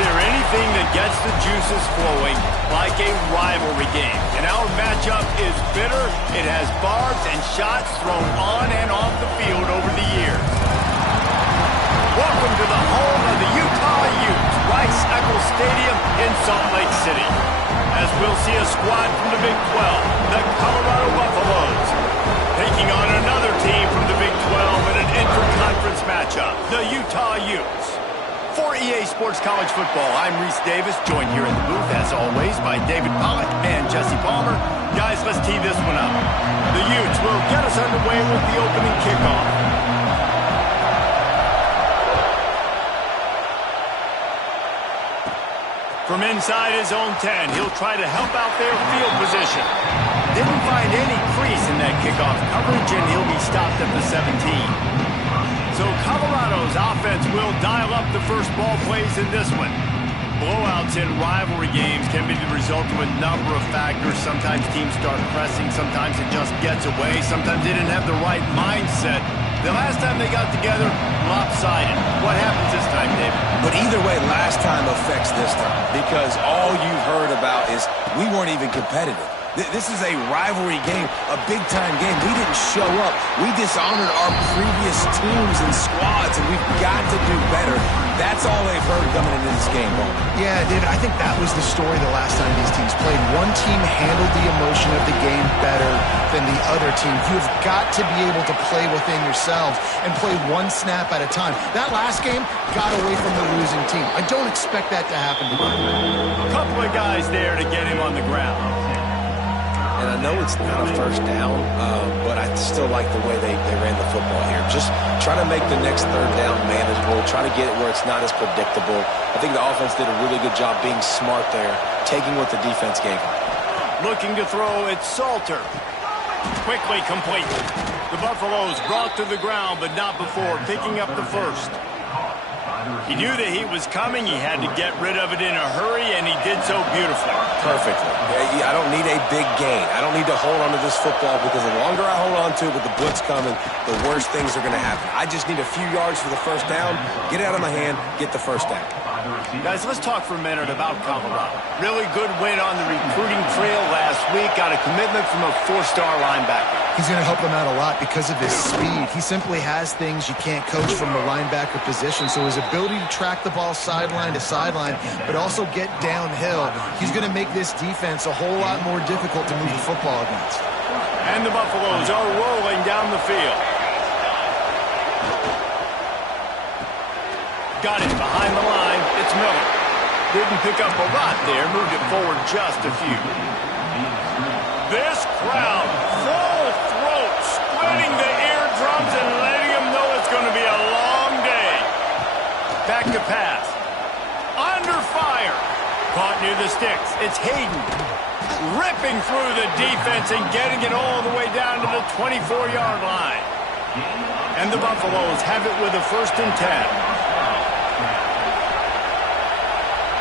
there anything that gets the juices flowing like a rivalry game? And our matchup is bitter. It has barbs and shots thrown on and off the field over the years. Welcome to the home of the Utah Utes, Rice-Eccles Stadium in Salt Lake City. As we'll see a squad from the Big 12, the Colorado Buffaloes, taking on another team from the Big 12 in an inter-conference matchup, the Utah Utes. For EA Sports College Football, I'm Reese Davis, joined here in the booth, as always, by David Pollack and Jesse Palmer. Guys, let's tee this one up. The Utes will get us underway with the opening kickoff. From inside his own 10, he'll try to help out their field position. Didn't find any crease in that kickoff coverage, and he'll be stopped at the 17. So Colorado's offense will dial up the first ball plays in this one. Blowouts in rivalry games can be the result of a number of factors. Sometimes teams start pressing, sometimes it just gets away, sometimes they didn't have the right mindset. The last time they got together, lopsided. What happens this time, David? But either way, last time affects this time, because all you've heard about is we weren't even competitive. This is a rivalry game, a big-time game. We didn't show up. We dishonored our previous teams and squads, and we've got to do better. That's all they've heard coming into this game, Bo. Yeah, David, I think that was the story the last time these teams played. One team handled the emotion of the game better than the other team. You've got to be able to play within yourselves and play one snap at a time. That last game got away from the losing team. I don't expect that to happen today. A couple of guys there to get him on the ground. And I know it's not a first down, but I still like the way they ran the football here. Just try to make the next third down manageable, try to get it where it's not as predictable. I think the offense did a really good job being smart there, taking what the defense gave them. Looking to throw, it's Salter. Quickly complete. The Buffaloes brought to the ground, but not before picking up the first. He knew that he was coming. He had to get rid of it in a hurry, and he did so beautifully. Perfectly. I don't need a big gain. I don't need to hold on to this football, because the longer I hold on to it with the blitz coming, the worse things are going to happen. I just need a few yards for the first down, get it out of my hand, get the first down. Guys, let's talk for a minute about Colorado. Really good win on the recruiting trail last week. Got a commitment from a four-star linebacker. He's going to help them out a lot because of his speed. He simply has things you can't coach from the linebacker position. So his ability to track the ball sideline to sideline, but also get downhill, he's going to make this defense a whole lot more difficult to move the football against. And the Buffaloes are rolling down the field. Got it behind the line. It's Miller. Didn't pick up a lot there. Moved it forward just a few. This crowd, full throat, splitting the eardrums and letting them know it's going to be a long day. Back to pass. Under fire. Caught near the sticks. It's Hayden. Ripping through the defense and getting it all the way down to the 24-yard line. And the Buffaloes have it with a 1st and 10.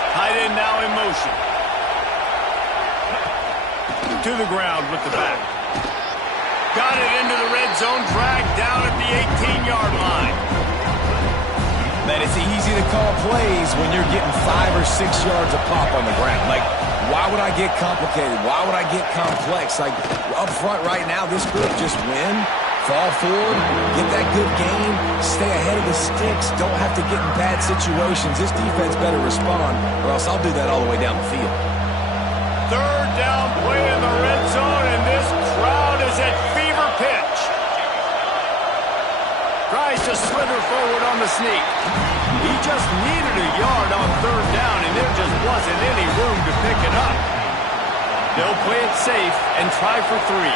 Tight end now in motion. To the ground with the back. Got it into the red zone, dragged down at the 18-yard line. Man, it's easy to call plays when you're getting 5 or 6 yards a pop on the ground. Like, why would I get complicated? Why would I get complex? Like, up front right now, this group just win, fall forward, get that good game, stay ahead of the sticks, don't have to get in bad situations. This defense better respond, or else I'll do that all the way down the field. Third down play in the red zone, and this crowd is at fever pitch. Tries to slither forward on the sneak. He just needed a yard on third down, and there just wasn't any room to pick it up. They'll play it safe and try for 3.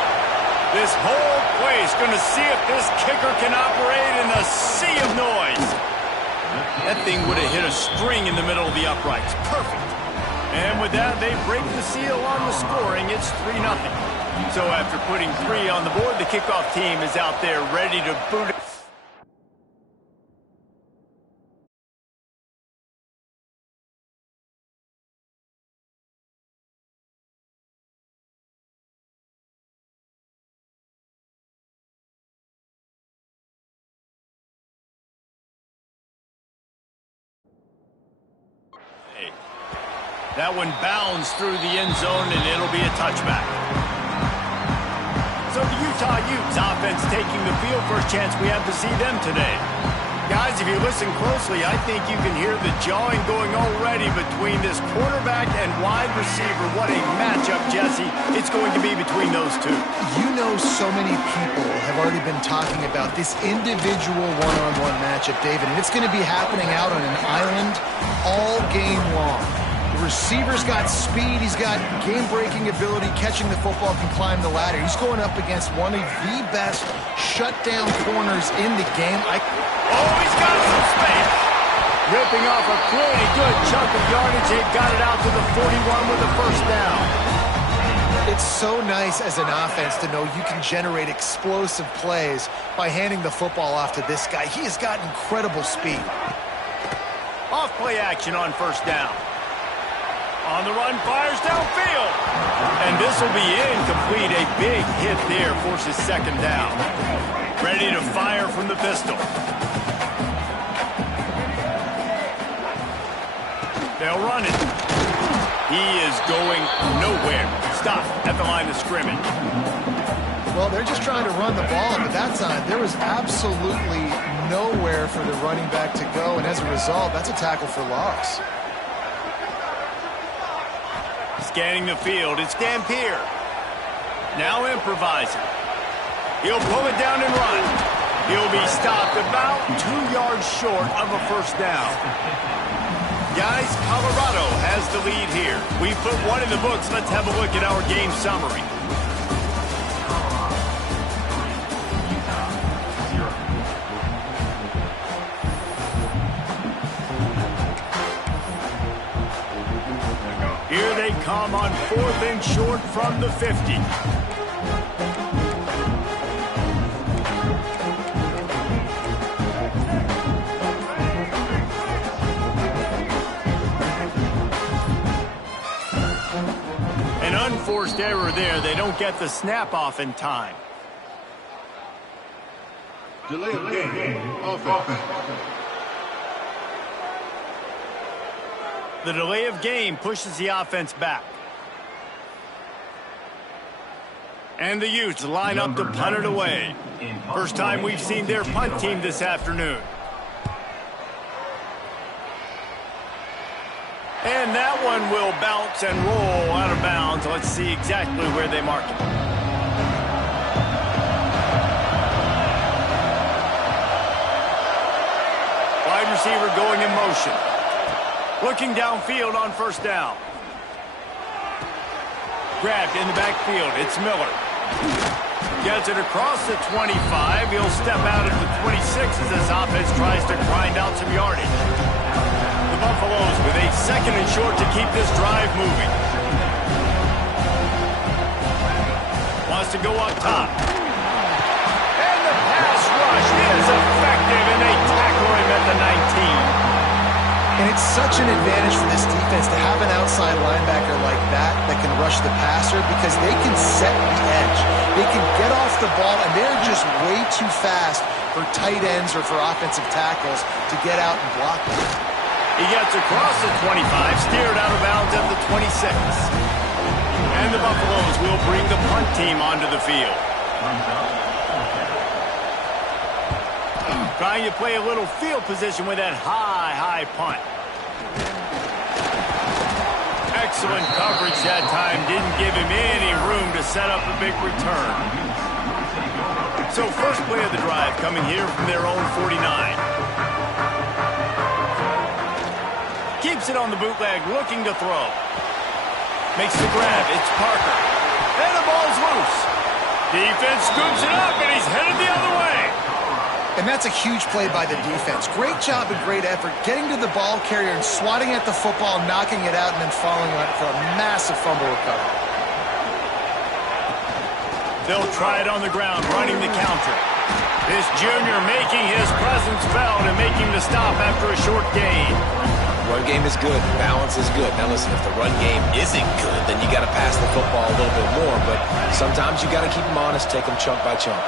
This whole place going to see if this kicker can operate in a sea of noise. That thing would have hit a string in the middle of the uprights. Perfect. And with that, they break the seal on the scoring. It's 3-0. So after putting 3 on the board, the kickoff team is out there ready to boot it. That one bounds through the end zone, and it'll be a touchback. So the Utah Utes offense taking the field. First chance we have to see them today. Guys, if you listen closely, I think you can hear the jawing going already between this quarterback and wide receiver. What a matchup, Jesse, it's going to be between those two. You know, so many people have already been talking about this individual one-on-one matchup, David, and it's going to be happening out on an island all game long. The receiver's got speed, he's got game-breaking ability, catching the football, can climb the ladder. He's going up against one of the best shutdown corners in the game. Oh, he's got some space. Ripping off a pretty good chunk of yardage. They've got it out to the 41 with a first down. It's so nice as an offense to know you can generate explosive plays by handing the football off to this guy. He has got incredible speed. Off play action on first down. On the run, fires downfield. And this will be incomplete. A big hit there forces second down. Ready to fire from the pistol. They'll run it. He is going nowhere. Stop at the line of scrimmage. Well, they're just trying to run the ball, but that time there was absolutely nowhere for the running back to go, and as a result, that's a tackle for loss. Scanning the field, it's Dampier. Now improvising. He'll pull it down and run. He'll be stopped about 2 yards short of a first down. Guys, Colorado has the lead here. We put one in the books. Let's have a look at our game summary. Here they come on 4th and short from the 50. An unforced error there. They don't get the snap off in time. Delay of game. Offense. The delay of game pushes the offense back. And the Utes line up to punt it away. First time we've seen their punt team this afternoon. And that one will bounce and roll out of bounds. Let's see exactly where they mark it. Wide receiver going in motion. Looking downfield on first down. Grabbed in the backfield. It's Miller. Gets it across the 25. He'll step out at the 26 as this offense tries to grind out some yardage. The Buffaloes with a 2nd and short to keep this drive moving. Wants to go up top. And the pass rush is effective, and they tackle him at the 19. And it's such an advantage for this defense to have an outside linebacker like that can rush the passer because they can set the edge. They can get off the ball, and they're just way too fast for tight ends or for offensive tackles to get out and block them. He gets across the 25, steered out of bounds at the 26. And the Buffaloes will bring the punt team onto the field. Trying to play a little field position with that high punt. Excellent coverage that time. Didn't give him any room to set up a big return. So first play of the drive coming here from their own 49. Keeps it on the bootleg, looking to throw. Makes the grab. It's Parker. And the ball's loose. Defense scoops it up, and he's headed the other way. And that's a huge play by the defense. Great job and great effort getting to the ball carrier and swatting at the football, knocking it out, and then falling for a massive fumble recovery. They'll try it on the ground, running the counter. This junior making his presence felt and making the stop after a short gain. Run game is good. Balance is good. Now listen, if the run game isn't good, then you got to pass the football a little bit more. But sometimes you got to keep them honest, take them chunk by chunk.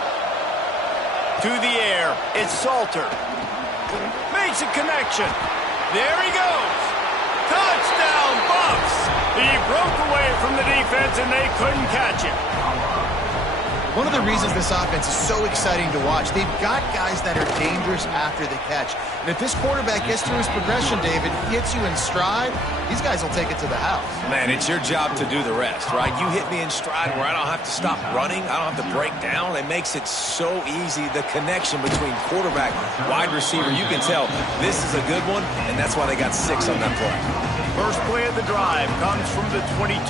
To the air, it's Salter. Makes a connection. There he goes. Touchdown, Buffs! He broke away from the defense, and they couldn't catch him. One of the reasons this offense is so exciting to watch, they've got guys that are dangerous after the catch. And if this quarterback gets through his progression, David, hits you in stride, these guys will take it to the house. Man, it's your job to do the rest, right? You hit me in stride where I don't have to stop running. I don't have to break down. It makes it so easy. The connection between quarterback, wide receiver, you can tell this is a good one, and that's why they got 6 on that play. First play of the drive comes from the 22.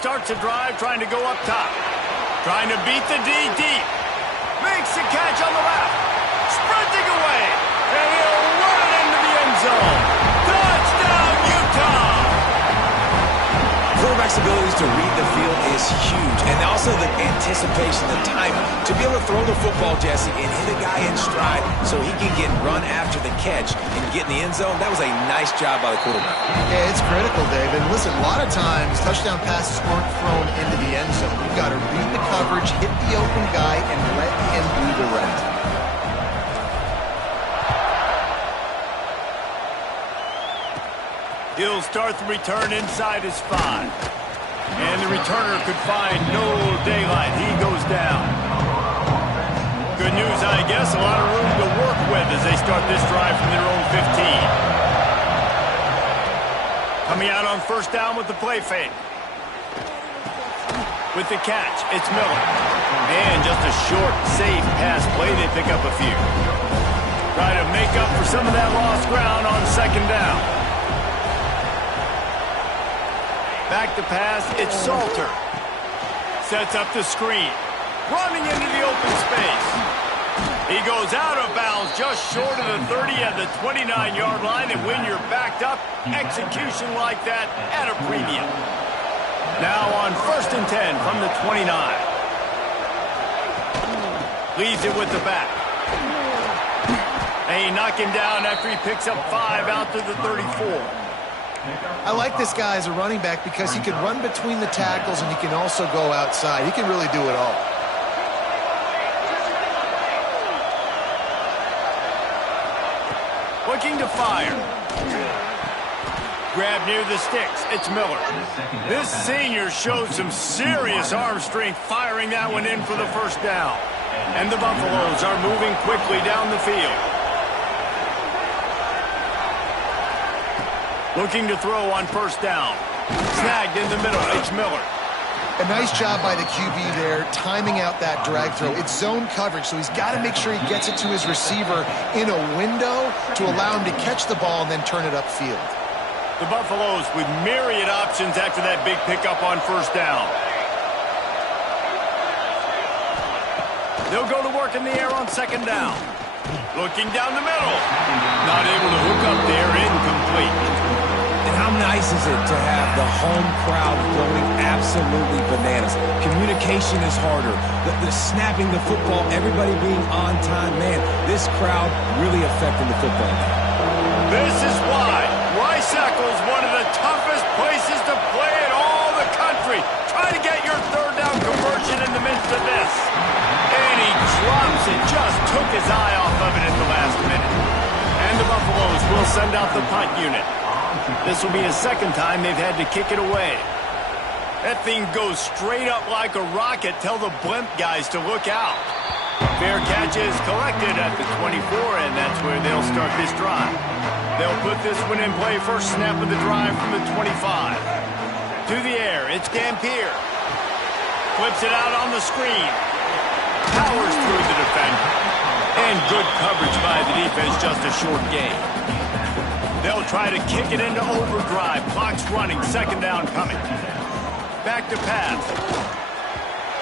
Starts a drive trying to go up top. Trying to beat the D deep. Makes the catch on the left. Sprinting away. And he'll run it into the end zone. Touchdown, Utah! Quarterback's abilities to read the field is huge. And also the anticipation, the timing. To be able to throw the football, Jesse, and hit a guy in stride so he can get run after the catch and get in the end zone, that was a nice job by the quarterback. Yeah, it's critical, David. Listen, a lot of times, touchdown passes aren't thrown into the end zone. You've got to read the coverage, hit the open guy, and let him do the rest. He'll start the return inside his 5. And the returner could find no daylight. He goes down. Good news, I guess. A lot of room to work with as they start this drive from their own 15. Coming out on first down with the play fake. With the catch, it's Miller. And just a short, safe pass play. They pick up a few. Try to make up for some of that lost ground on second down. Back to pass, it's Salter. Sets up the screen. Running into the open space. He goes out of bounds just short of the 30 at the 29-yard line. And when you're backed up, execution like that at a premium. Now on first and 10 from the 29. Leaves it with the back. And he knocked him down after he picks up 5 out to the 34. I like this guy as a running back because he can run between the tackles and he can also go outside. He can really do it all. Looking to fire. Grab near the sticks. It's Miller. This senior showed some serious arm strength firing that one in for the first down. And the Buffaloes are moving quickly down the field. Looking to throw on first down. Snagged in the middle. It's Miller. A nice job by the QB there, timing out that drag throw. It's zone coverage, so he's got to make sure he gets it to his receiver in a window to allow him to catch the ball and then turn it upfield. The Buffaloes with myriad options after that big pickup on first down. They'll go to work in the air on second down. Looking down the middle. Not able to hook up there, incomplete. And how nice is it to have the home crowd going absolutely bananas? Communication is harder. The snapping the football, everybody being on time. Man, this crowd really affecting the football game. This is why Rice-Eccles is one of the toughest places to play in all the country. Try to get your third down conversion in the midst of this. And he drops it, just took his eye off of it at the last minute. And the Buffaloes will send out the punt unit. This will be the second time they've had to kick it away. That thing goes straight up like a rocket. Tell the blimp guys to look out. Fair catch is collected at the 24, and that's where they'll start this drive. They'll put this one in play first snap of the drive from the 25. To the air, it's Dampier. Flips it out on the screen. Powers through the defender. And good coverage by the defense, just a short gain. They'll try to kick it into overdrive. Clock's running, second down coming. Back to pass.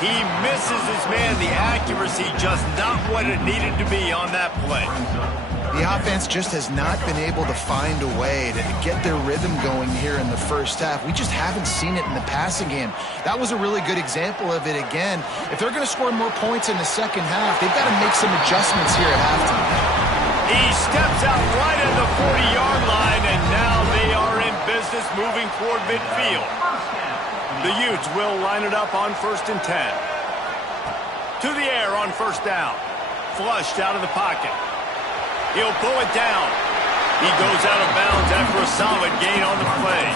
He misses his man. The accuracy just not what it needed to be on that play. The offense just has not been able to find a way to get their rhythm going here in the first half. We just haven't seen it in the passing game. That was a really good example of it again. If they're going to score more points in the second half, they've got to make some adjustments here at halftime. He steps out right at the 40-yard line, and now they are in business moving toward midfield. The Utes will line it up on 1st and 10. To the air on 1st down. Flushed out of the pocket. He'll pull it down. He goes out of bounds after a solid gain on the play.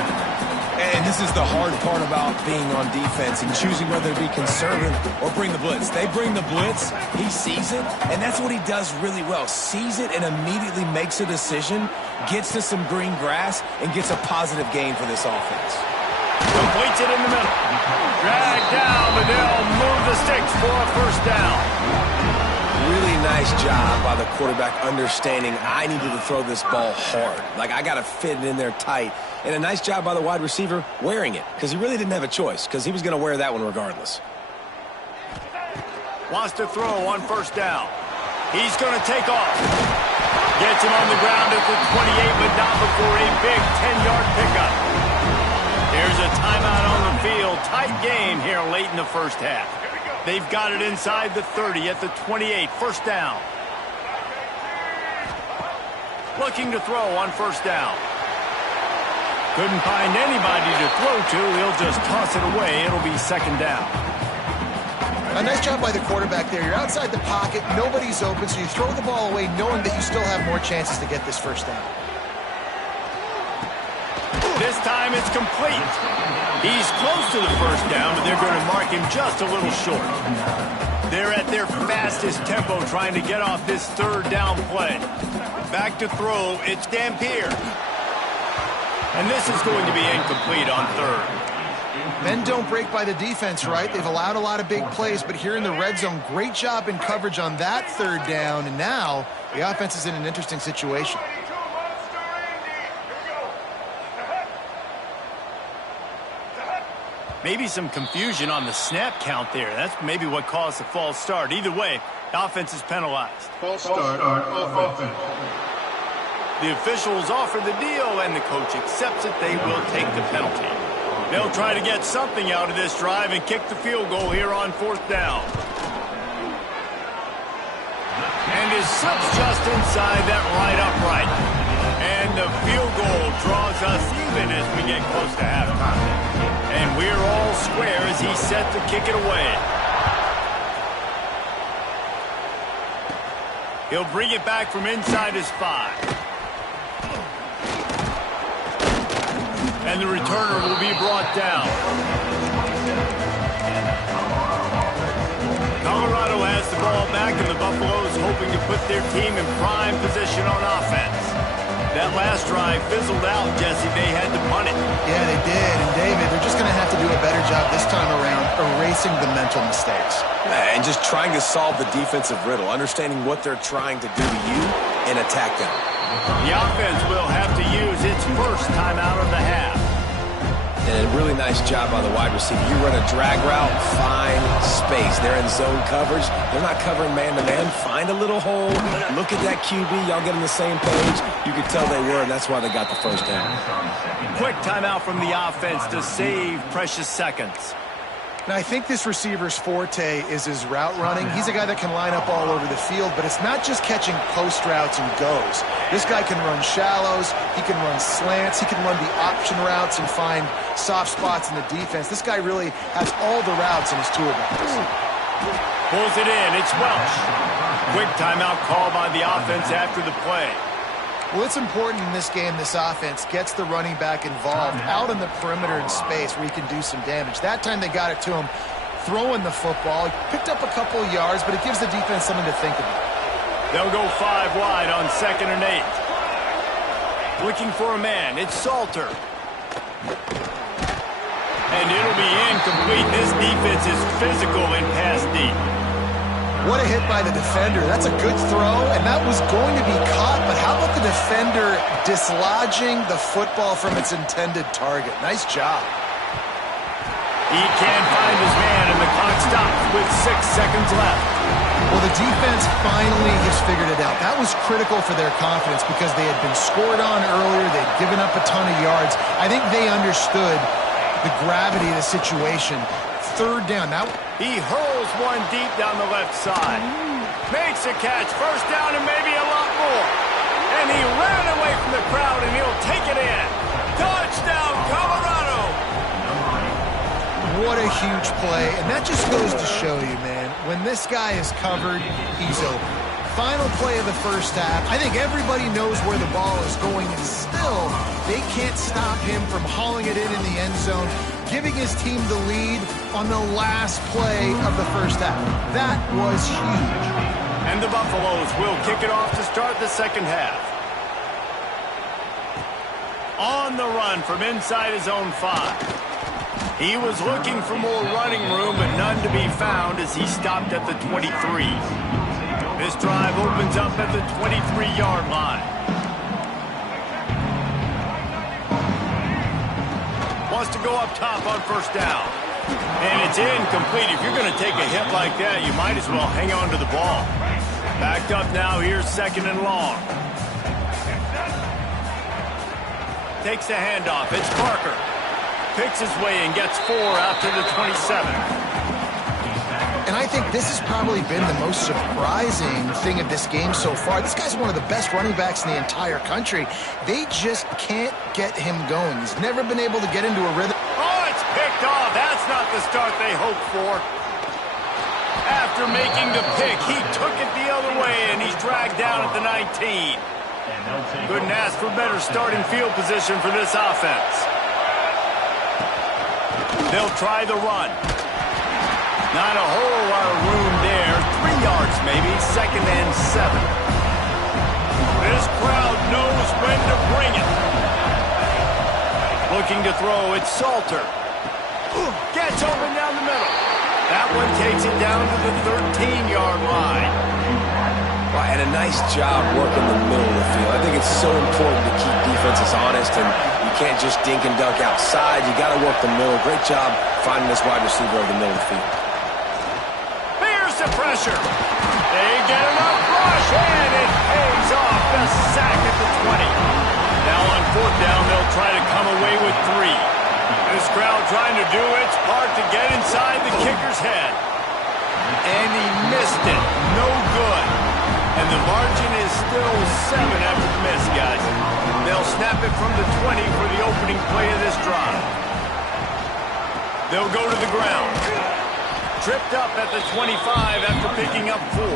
And this is the hard part about being on defense and choosing whether to be conservative or bring the blitz. They bring the blitz, he sees it, and that's what he does really well. Sees it and immediately makes a decision, gets to some green grass, and gets a positive gain for this offense. Completes it in the middle. Drag down, but they'll move the sticks for a 1st down. Really nice job by the quarterback understanding I needed to throw this ball hard. Like, I got to fit it in there tight. And a nice job by the wide receiver wearing it, because he really didn't have a choice, because he was going to wear that one regardless. Wants to throw on 1st down. He's going to take off. Gets him on the ground at the 28, but not before a big 10-yard pickup. Here's a timeout on the field. Tight game here late in the 1st half. They've got it inside the 30 at the 28. 1st down. Looking to throw on 1st down. Couldn't find anybody to throw to. He'll just toss it away. It'll be 2nd down. A nice job by the quarterback there. You're outside the pocket. Nobody's open, so you throw the ball away knowing that you still have more chances to get this 1st down. This time it's complete. He's close to the 1st down, but they're going to mark him just a little short. They're at their fastest tempo trying to get off this 3rd down play. Back to throw, it's Dampier. And this is going to be incomplete on 3rd. Men don't break by the defense, right? They've allowed a lot of big plays, but here in the red zone, great job in coverage on that 3rd down, and now the offense is in an interesting situation. Maybe some confusion on the snap count there. That's maybe what caused the false start. Either way, the offense is penalized. False start on offense. The officials offer the deal, and the coach accepts it. They will take the penalty. They'll try to get something out of this drive and kick the field goal here on 4th down. And it slips just inside that right upright. And the field goal draws us even as we get close to halftime. And we're all square as he's set to kick it away. He'll bring it back from inside his 5. And the returner will be brought down. Colorado has the ball back, and the Buffaloes hoping to put their team in prime position on offense. That last drive fizzled out, Jesse. They had to punt it. Yeah, they did. And, David, they're just going to have to do a better job this time around erasing the mental mistakes. And just trying to solve the defensive riddle, understanding what they're trying to do to you and attack them. The offense will have to use its 1st timeout of the half. And a really nice job by the wide receiver. You run a drag route, find space. They're in zone coverage. They're not covering man-to-man. Find a little hole. Look at that QB. Y'all get on the same page. You could tell they were, and that's why they got the 1st down. Quick timeout from the offense to save precious seconds. Now, I think this receiver's forte is his route running. He's a guy that can line up all over the field, but it's not just catching post routes and goes. This guy can run shallows, he can run slants, he can run the option routes and find soft spots in the defense. This guy really has all the routes in his toolbox. Pulls it in, it's Welsh. Quick timeout call by the offense after the play. Well, it's important in this game this offense gets the running back involved out on the perimeter in space where he can do some damage. That time they got it to him throwing the football. He picked up a couple of yards, but it gives the defense something to think about. They'll go 5 wide on 2nd and 8. Looking for a man. It's Salter. And it'll be incomplete. This defense is physical in pass deep. What a hit by the defender. That's a good throw, and that was going to be caught, but how about the defender dislodging the football from its intended target? Nice job. He can't find his man, and the clock stops with 6 seconds left. Well, the defense finally has figured it out. That was critical for their confidence because they had been scored on earlier. They'd given up a ton of yards. I think they understood the gravity of the situation. 3rd down. Now he hurls one deep down the left side. Makes a catch. 1st down and maybe a lot more. And he ran away from the crowd, and he'll take it in. Touchdown, Colorado! huge play, and that just goes to show you, man, when this guy is covered, he's open. Final play of the first half. I think everybody knows where the ball is going, and still, they can't stop him from hauling it in the end zone, giving his team the lead on the last play of the first half. That was huge. And the Buffaloes will kick it off to start the second half. On the run from inside his own 5. He was looking for more running room, but none to be found as he stopped at the 23. This drive opens up at the 23-yard line. Wants to go up top on first down. And it's incomplete. If you're going to take a hit like that, you might as well hang on to the ball. Backed up now, here's second and long. Takes the handoff. It's Parker. Picks his way and gets 4 out to the 27. And I think this has probably been the most surprising thing of this game so far. This guy's one of the best running backs in the entire country. They just can't get him going. He's never been able to get into a rhythm. Oh, it's picked off. That's not the start they hoped for. After making the pick, he took it the other way, and he's dragged down at the 19. Couldn't ask for better starting field position for this offense. They'll try the run. Not a whole lot of room there. 3 yards maybe, second and 7. This crowd knows when to bring it. Looking to throw, it's Salter. Gets open down the middle. That one takes it down to the 13-yard line. Well, and a nice job working the middle of the field. I think it's so important to keep defenses honest, and you can't just dink and dunk outside. You got to work the middle. Great job finding this wide receiver over the middle of the field. The pressure. They get enough rush, and it pays off. The sack at the 20. Now on fourth down, they'll try to come away with 3. This crowd trying to do its part to get inside the kicker's head. And he missed it. No good. And the margin is still 7 after the miss, guys. They'll snap it from the 20 for the opening play of this drive. They'll go to the ground. Tripped up at the 25 after picking up 4.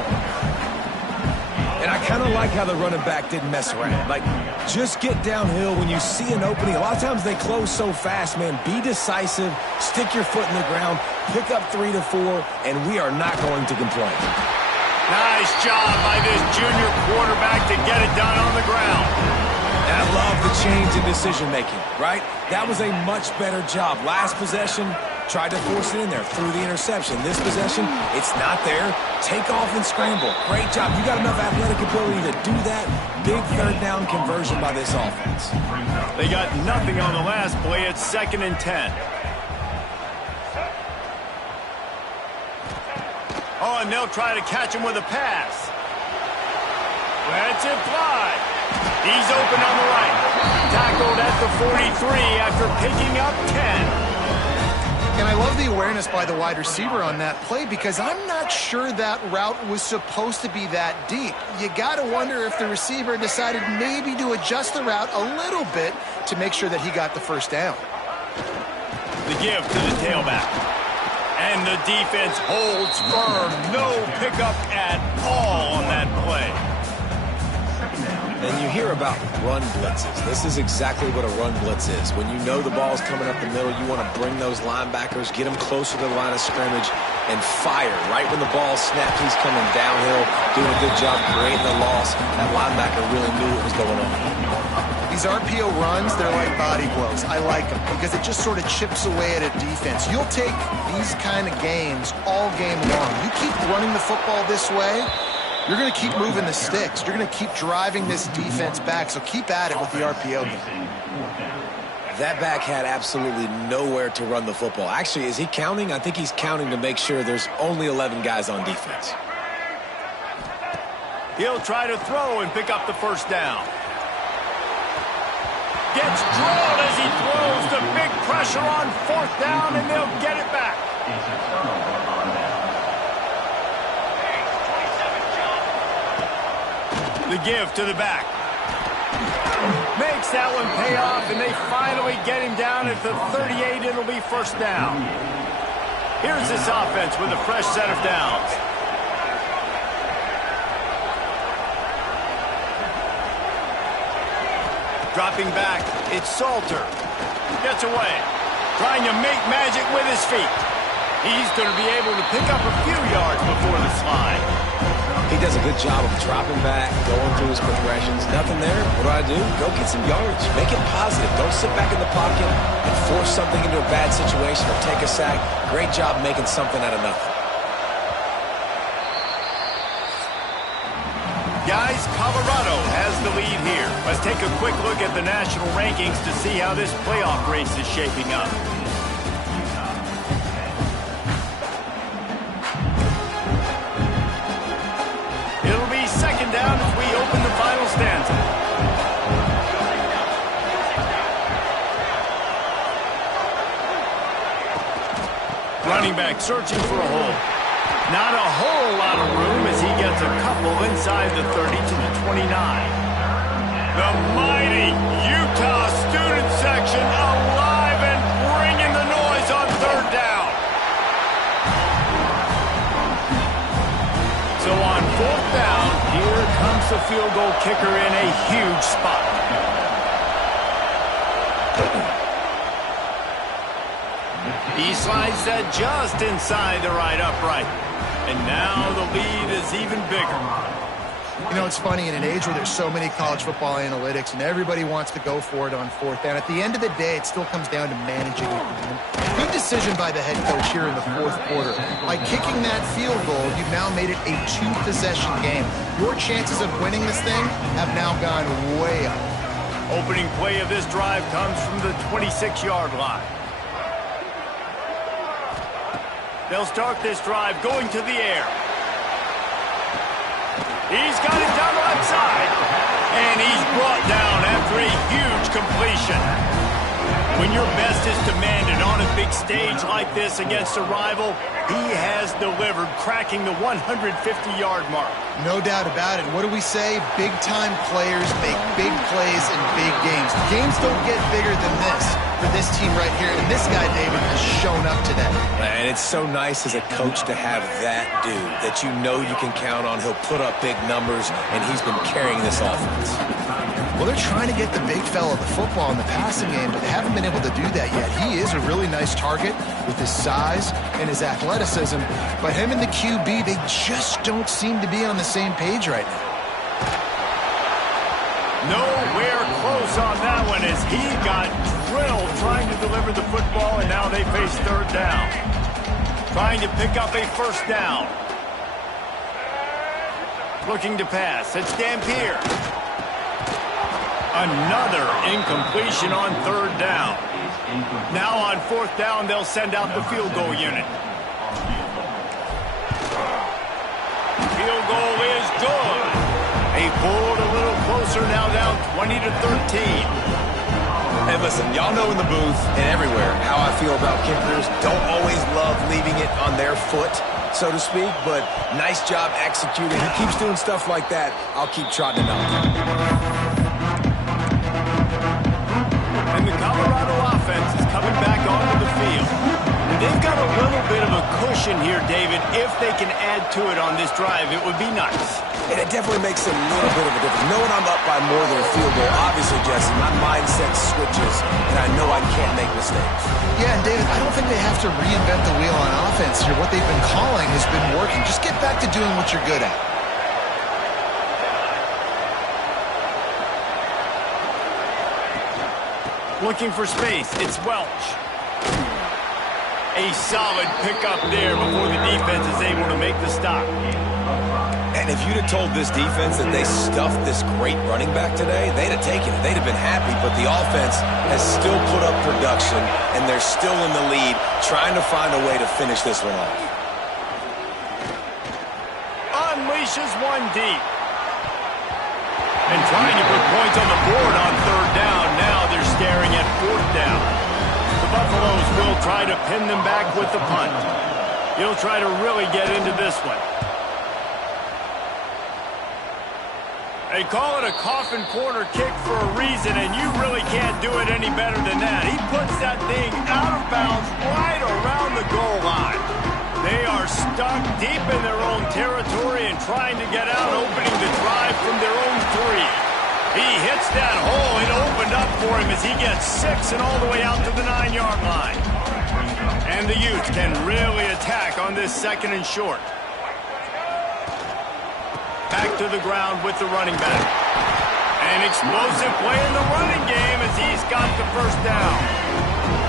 And I kind of like how the running back didn't mess around. Like, just get downhill when you see an opening. A lot of times they close so fast, man. Be decisive, stick your foot in the ground, pick up 3 to 4, and we are not going to complain. Nice job by this junior quarterback to get it done on the ground. And I love the change in decision-making, right? That was a much better job. Last possession, tried to force it in there, threw the interception. This possession, it's not there. Take off and scramble. Great job. You got enough athletic ability to do that. Big third down conversion by this offense. They got nothing on the last play. It's second and 10. Oh, and they'll try to catch him with a pass. That's it, fly. He's open on the right. Tackled at the 43 after picking up 10. And I love the awareness by the wide receiver on that play because I'm not sure that route was supposed to be that deep. You got to wonder if the receiver decided maybe to adjust the route a little bit to make sure that he got the first down. The give to the tailback. And the defense holds firm. No pickup at all on that play. And you hear about run blitzes. This is exactly what a run blitz is. When you know the ball's coming up the middle, you want to bring those linebackers, get them closer to the line of scrimmage, and fire. Right when the ball snapped, he's coming downhill, doing a good job creating the loss. That linebacker really knew what was going on. These RPO runs, they're like body blows. I like them because it just sort of chips away at a defense. You'll take these kind of games all game long. You keep running the football this way, you're going to keep moving the sticks. You're going to keep driving this defense back, so keep at it with the RPO game. That back had absolutely nowhere to run the football. Actually, is he counting? I think he's counting to make sure there's only 11 guys on defense. He'll try to throw and pick up the first down. Gets drilled as he throws. The big pressure on fourth down, and they'll get it back. The give to the back. Makes that one pay off, and they finally get him down at the 38. It'll be first down. Here's this offense with a fresh set of downs. Dropping back, it's Salter. Gets away. Trying to make magic with his feet. He's going to be able to pick up a few yards before the slide. He does a good job of dropping back, going through his progressions. Nothing there. What do? Go get some yards. Make it positive. Don't sit back in the pocket and force something into a bad situation or take a sack. Great job making something out of nothing. Guys, Colorado has the lead here. Let's take a quick look at the national rankings to see how this playoff race is shaping up. It'll be second down as we open the final stanza. Running back searching for a hole. Not a whole lot of room as he gets a couple inside the 30 to the 29. The mighty Utah student section alive and bringing the noise on third down. So on fourth down, here comes the field goal kicker in a huge spot. He slides that just inside the right upright. And now the lead is even bigger. You know, it's funny, in an age where there's so many college football analytics and everybody wants to go for it on fourth down, at the end of the day, it still comes down to managing the game. Good decision by the head coach here in the fourth quarter. By kicking that field goal, you've now made it a two-possession game. Your chances of winning this thing have now gone way up. Opening play of this drive comes from the 26-yard line. They'll start this drive going to the air. He's got it down the left side. And he's brought down after a huge completion. When your best is demanded on a big stage like this against a rival, he has delivered, cracking the 150-yard mark. No doubt about it. What do we say? Big-time players make big plays in big games. Games don't get bigger than this for this team right here, and this guy, David, has shown up today. And it's so nice as a coach to have that dude that you know you can count on. He'll put up big numbers, and he's been carrying this offense. Well, they're trying to get the big fella the football in the passing game, but they haven't been able to do that yet. He is a really nice target with his size and his athleticism, but him and the QB, they just don't seem to be on the same page right now. Nowhere close on that one as he got drilled trying to deliver the football, and now they face third down. Trying to pick up a first down. Looking to pass. It's Dampier. Another incompletion on third down. Now on fourth down, they'll send out the field goal unit. Field goal is good. They pulled a little closer, now down 20 to 13. Hey, listen, y'all know in the booth and everywhere how I feel about kickers. Don't always love leaving it on their foot, so to speak, but nice job executing. He keeps doing stuff like that. I'll keep trotting it out. And the Colorado offense is coming back onto the field. And they've got a little bit of a cushion here, David. If they can add to it on this drive, it would be nice. And it definitely makes a little bit of a difference. Knowing I'm up by more than a field goal, obviously, Jesse, my mindset switches, and I know I can't make mistakes. Yeah, and David, I don't think they have to reinvent the wheel on offense here. What they've been calling has been working. Just get back to doing what you're good at. Looking for space, it's Welch. A solid pickup there before the defense is able to make the stop. And if you'd have told this defense that they stuffed this great running back today, they'd have taken it. They'd have been happy, but the offense has still put up production, and they're still in the lead, trying to find a way to finish this one off. Unleashes one deep. And trying to put points on the board on third down. Now they're staring at fourth down. The Buffaloes will try to pin them back with the punt. He'll try to really get into this one. They call it a coffin corner kick for a reason, and you really can't do it any better than that. He puts that thing out of bounds right around the goal line. They are stuck deep in their own territory and trying to get out, opening the drive from their own 3. He hits that hole. It opened up for him as he gets 6 and all the way out to the 9-yard line. And the Utes can really attack on this 2nd and short. Back to the ground with the running back. An explosive play in the running game as he's got the first down.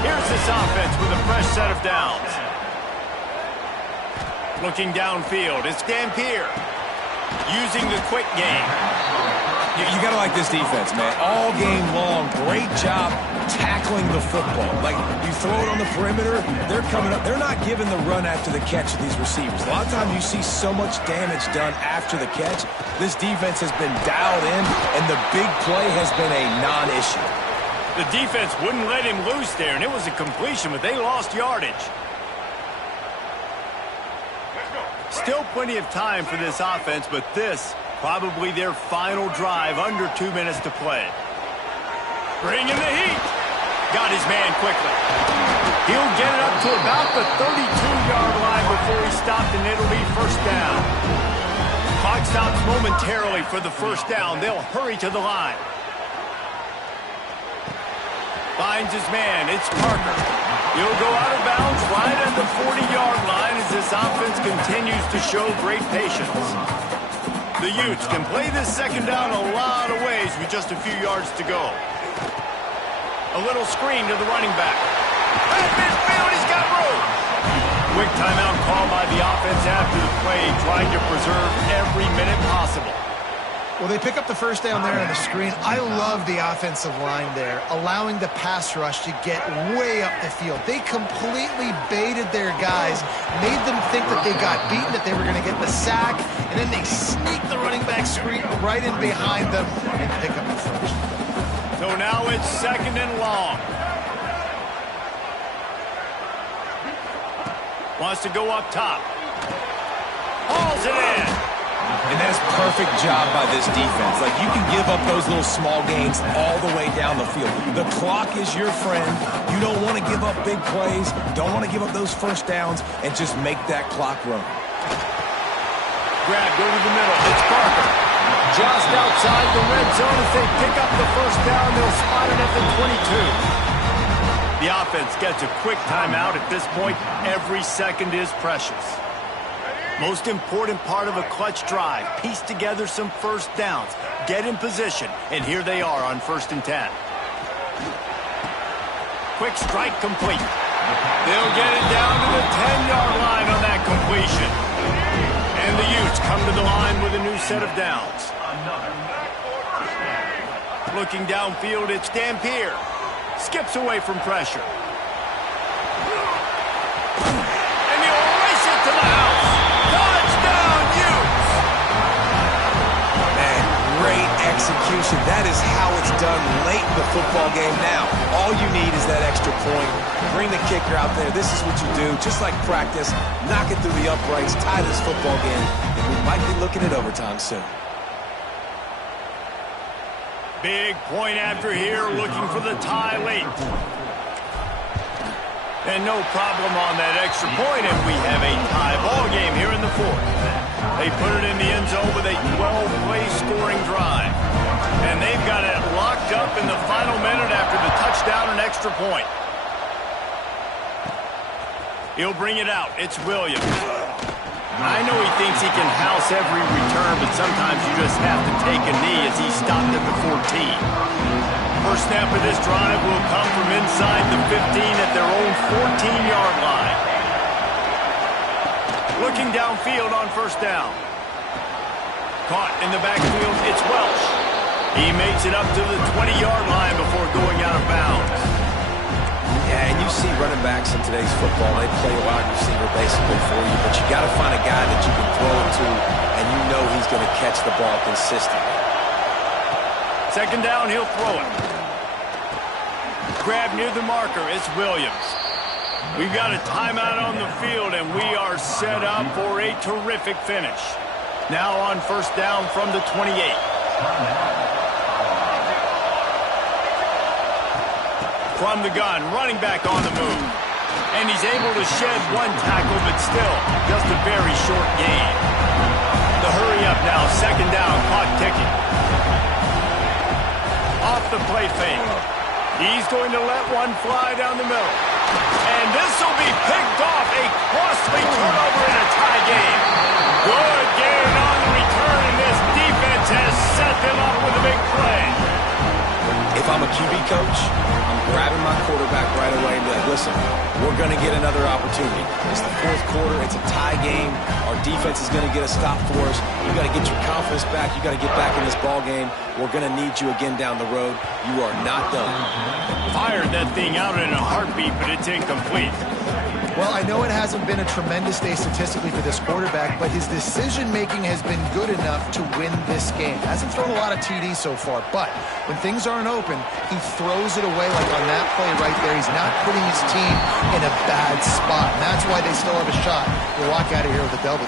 Here's this offense with a fresh set of downs. Looking downfield, it's Dampier using the quick game. You got to like this defense, man. All game long, great job tackling the football. Like, you throw it on the perimeter, they're coming up. They're not giving the run after the catch to these receivers. A lot of times you see so much damage done after the catch. This defense has been dialed in, and the big play has been a non-issue. The defense wouldn't let him loose there, and it was a completion, but they lost yardage. Still plenty of time for this offense, but this probably their final drive, under 2 minutes to play. Bring in the heat. Got his man quickly. He'll get it up to about the 32-yard line before he stopped, and it'll be first down. Clock stops momentarily for the first down. They'll hurry to the line. Finds his man. It's Parker. He'll go out of bounds right at the 40-yard line as this offense continues to show great patience. The Utes can play this 2nd down a lot of ways with just a few yards to go. A little screen to the running back. At midfield, he's got room. Quick timeout call by the offense after the play, trying to preserve every minute possible. Well, they pick up the first down there on the screen. I love the offensive line there, allowing the pass rush to get way up the field. They completely baited their guys, made them think that they got beaten, that they were going to get the sack, and then they sneak the running back screen right in behind them and pick up the first. So now it's 2nd and long. Wants to go up top. Hauls it in. And that's perfect job by this defense. Like, you can give up those little small gains all the way down the field. The clock is your friend. You don't want to give up big plays. Don't want to give up those first downs, and just make that clock run. Grab, go to the middle. It's Parker. Just outside the red zone as they pick up the first down. They'll spot it at the 22. The offense gets a quick timeout at this point. Every second is precious. Most important part of a clutch drive, piece together some first downs, get in position, and here they are on 1st and 10. Quick strike complete. They'll get it down to the 10-yard line on that completion. And the Utes come to the line with a new set of downs. Looking downfield, it's Dampier. Skips away from pressure. And he'll race it to the house. Touchdown, Utes! Man, great execution. That is how it's done late in the football game now. All you need is that extra point. Bring the kicker out there. This is what you do. Just like practice, knock it through the uprights, tie this football game, and we might be looking at overtime soon. Big point after here, looking for the tie late. And no problem on that extra point, and we have a tie ball game here in the 4th. They put it in the end zone with a 12-play scoring drive. And they've got it locked up in the final minute after the touchdown and extra point. He'll bring it out. It's Williams. I know he thinks he can house every return, but sometimes you just have to take a knee as he stopped at the 14. First snap of this drive will come from inside the 15 at their own 14-yard line. Looking downfield on first down. Caught in the backfield, it's Welsh. He makes it up to the 20-yard line before going out of bounds. Yeah, and you see running backs in today's football, they play a wide receiver basically for you, but you got to find a guy that you can throw it to, and you know he's going to catch the ball consistently. 2nd down, he'll throw it. Grab near the marker, it's Williams. We've got a timeout on the field, and we are set up for a terrific finish. Now on first down from the 28. From the gun, running back on the move. And he's able to shed one tackle, but still, just a very short gain. The hurry up now, second down, clock ticking. Off the play fake. He's going to let one fly down the middle. And this will be picked off, a costly turnover in a tie game. Good gain on the return, and this defense has set them up with a big play. If I'm a QB coach, I'm grabbing my quarterback right away and be like, listen, we're going to get another opportunity. It's the fourth quarter. It's a tie game. Our defense is going to get a stop for us. You got to get your confidence back. You got to get back in this ball game. We're going to need you again down the road. You are not done. Fired that thing out in a heartbeat, but it's incomplete. Well, I know it hasn't been a tremendous day statistically for this quarterback, but his decision-making has been good enough to win this game. Hasn't thrown a lot of TDs so far, but when things aren't open, he throws it away like on that play right there. He's not putting his team in a bad spot, and that's why they still have a shot to walk out of here with a W.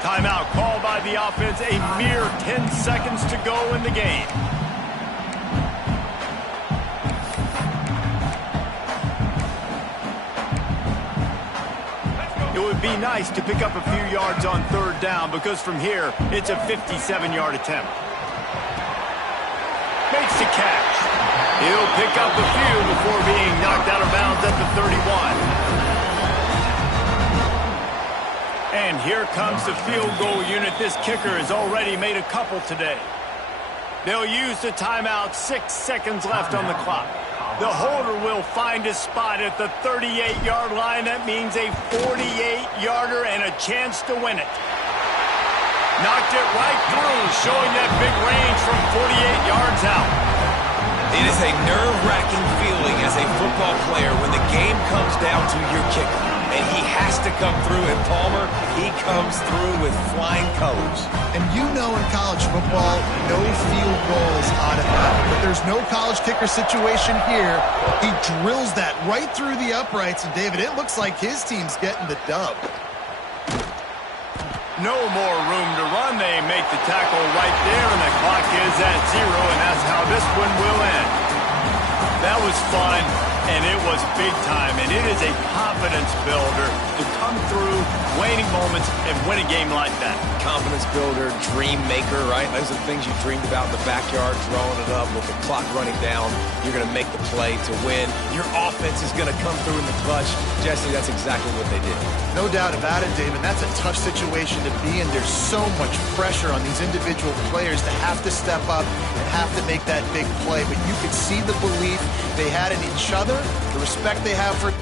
Timeout called by the offense. A mere 10 seconds to go in the game. It would be nice to pick up a few yards on third down because from here, it's a 57-yard attempt. Makes the catch. He'll pick up a few before being knocked out of bounds at the 31. And here comes the field goal unit. This kicker has already made a couple today. They'll use the timeout. 6 seconds left on the clock. The holder will find a spot at the 38-yard line. That means a 48-yarder and a chance to win it. Knocked it right through, showing that big range from 48 yards out. It is a nerve-wracking feeling as a football player when the game comes down to your kicker. And he has to come through. And Palmer, he comes through with flying colors. And you know in college football, no field goal is automatic. But there's no college kicker situation here. He drills that right through the uprights. And, David, it looks like his team's getting the dub. No more room to run. They make the tackle right there, and the clock is at 0, and that's how this one will end. That was fun, and it was big time, and it is a confidence builder to come through waning moments and win a game like that. Confidence builder, dream maker, right? Those are the things you dreamed about in the backyard, drawing it up with the clock running down. You're going to make the play to win. Your offense is going to come through in the clutch. Jesse, that's exactly what they did. No doubt about it, David. That's a tough situation to be in. There's so much pressure on these individual players to have to step up and have to make that big play. But you could see the belief they had in each other, the respect they have for